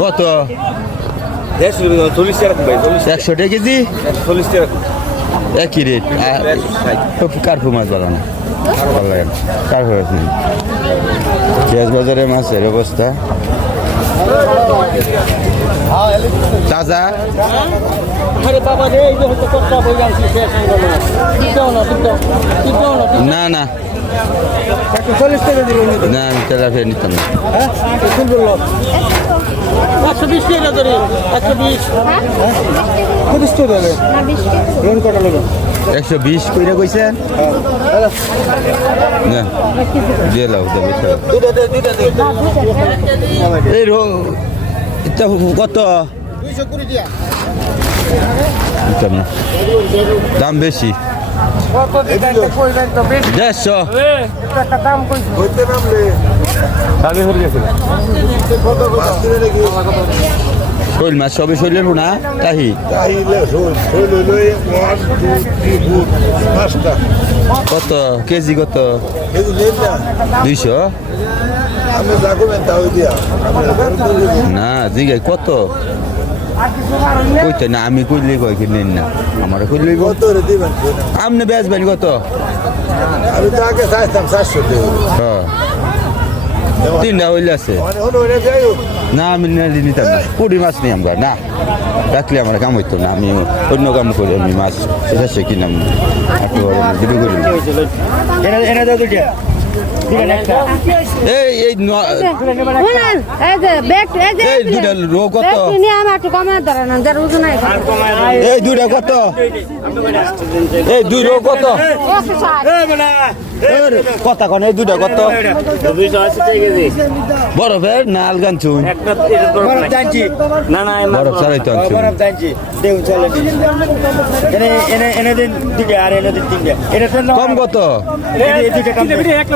কত? টাকা ভাই চল্লিশ একশো টাকা কেজি? চল্লিশ টাকা একই রেট কার্পু মাছ ভালো লাগে কার্পু মাছ নেই। পেঁয়াজ বাজারে মাছের অবস্থা। হয়ে হয়ে না না। না আমি তেলাপিয়া নিতাম না। হ্যাঁ বলল? একশো বিশ টাকা ধরে একশো বিশ। পঁচিশ দেবে লোন কটা লোক একশো বিশ কইরা কইছেন না দিয়ে লাও দেবে দুইটা দে দুইটা দে। এই রো কত? দাম বেশি। দেড়শো শৈল মাছ সবে শৈলের না? তাহি। কত? কেজি কত? দুইশো। না জিগাই কত? কইতে না আমি কইলে কয় কি নেন না? আমার কইলে কত রে দিবেন আমনে বেচবেন কত? আমি তো আগে চাইতাম চারশো দেব হ্যাঁ। তিনটা হইলে আছে। না আমি নিলে নিতাম না। পুরি মাছ নিয়ে আমরা না। রাখলে আমার কাম হইতো না। আমি অন্য কাম করি আমি মাছ এটা সে কিনাম বিক্রি করি। এই এই শুনেন এই যে ব্যাগ এই যে এই দুইটা রো কত? নিয়ে আমার একটু কমায় ধরে না যার ওজন নাই। এই দুইটা কত? এই দুই রো কত? একশো ষাট এর কথা কন এই দুইটা কত? দুইশো আশি টাকা কেজি বরফের না আলগান চুন না না বরফ ছাড়াই তো বরফ জানছি। দেউ চলে এনে এনে এনে দিন দুইটা আর এনে দিন তিনটা। এটা কম কত? এই দুইটা কম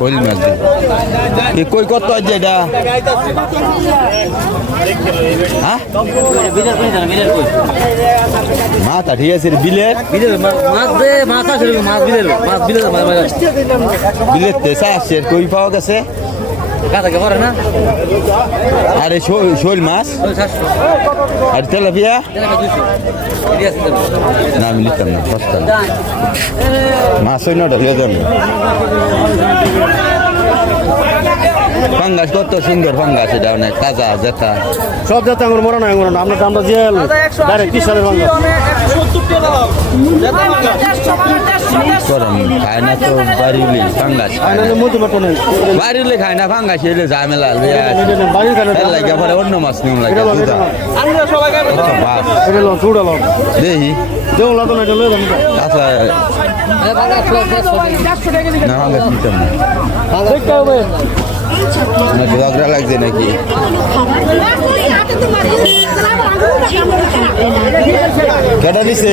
কইল মাছ এ কই কত আছে এটা? হ্যাঁ? মাথা ঠিক আছে রে, বিলে মাছ দে মাছ আছে মাছ মাছ বিলের বিলেত তেসা কই পাওয়া গেছে? কাটাকে পারে না? আর এই শোল- মাছ? আর তেলাপিয়া? না আমি নিতাম না সস্তা। মাছ ওই নটা হয়ে যাবে। ফাঙ্গাস কত সুন্দর ফাঙ্গাস এটা অনেক তাজা জেতা সব যাতে আমার মনে নাই মনে না। আমরা তো আমরা যে ডাইরেক্ট তিরিশ সালের ভাঙা গরম খায় না তো বাড়িলে ফাঙ্গাস খায় না। মধ্যে বাটো নেই। বাড়িলে খায় না ফাঙ্গাস এলে ঝামেলা বাড়ির কানে লাগে পরে অন্য মাছ নিয়ম লাগে বাস। এটা দেখি দেউ লাগতো না এটা লয়ে আচ্ছা। না ফাঙ্গাস নিতাম না। হবে নাকি ঝগড়া লাগছে নাকি? কেটা দিছে?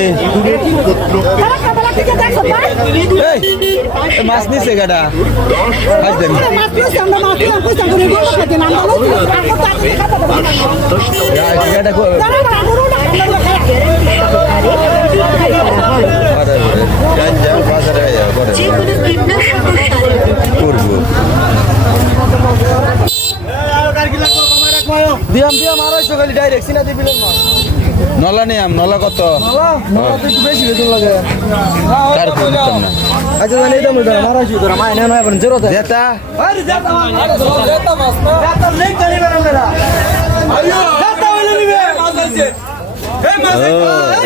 মাছ নিছে কেটা আসবেন কেটা বাজারে করব দিয়াম দিয়াম আড়াইশো খালি ডাইরেক্ট সিনা দিয়ে নলা নলা কত নলা তো একটু বেশি বেতন লাগে আচ্ছা জানি দাম ধরা আড়াইশো ধরা মায় নেন হয় জেরো জেতা আরে জাতা মাছ মাছ না জাতা নেই জানি বেরাম না আইয়ো জাতা হইলে নিবে মাছ আছে এই মাছ ও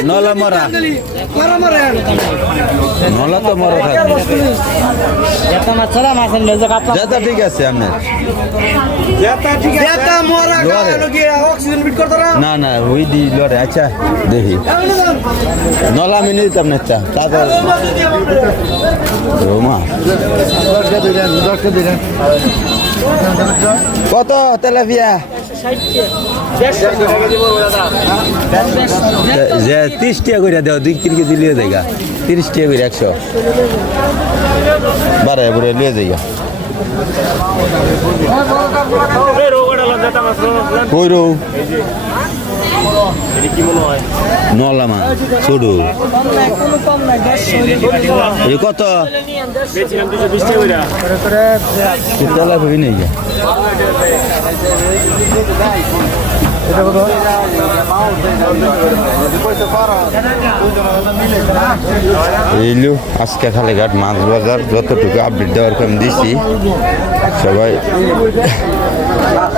নলা মরা। নলা তো মরা থাকবে জাতা ঠিক আছে আপনার না না ওই দি লড়ে। আচ্ছা দেখি। নলা নিতাম না চা তারপর রোমা। কত তেলাপিয়া? যে তিরিশ টাকা করে দেও, দুই তিন কেজি লিয়ে দেগা তিরিশ টাকা করে একশো। বারো বুড়ে লিয়ে দেগা কই রৌ? নলা মাছ ছোট এই কত? তেলা ভেবে নেই। এইলো, আজকে খালেঘাট মাছ বাজার, যতটুকু আপডেট দেওয়ার কম দিছি, সবাই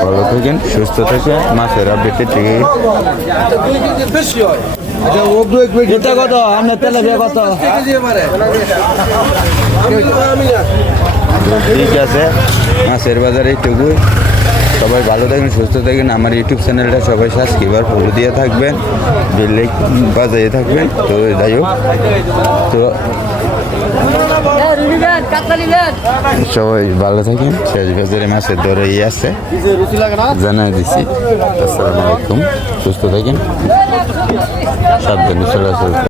ভালো থাকেন সুস্থ থেকে মাছের আপডেটে এটা কত? আপনার তেলাপিয়া কত? ঠিক আছে মাছের বাজারে এইটুকু সবাই ভালো থাকেন সুস্থ থাকেন। আমার ইউটিউব চ্যানেলটা সবাই সাবস্ক্রাইবার ফলো দিয়ে থাকবেন। বেল বাজাইয়ে থাকবেন। তো যাই হোক তো সবাই ভালো থাকেন শেষ বাজারে মাছের দরে ইয়ে আছে জানাই দিছি আসসালামু আলাইকুম সুস্থ থাকেন সাবধানে চলাচল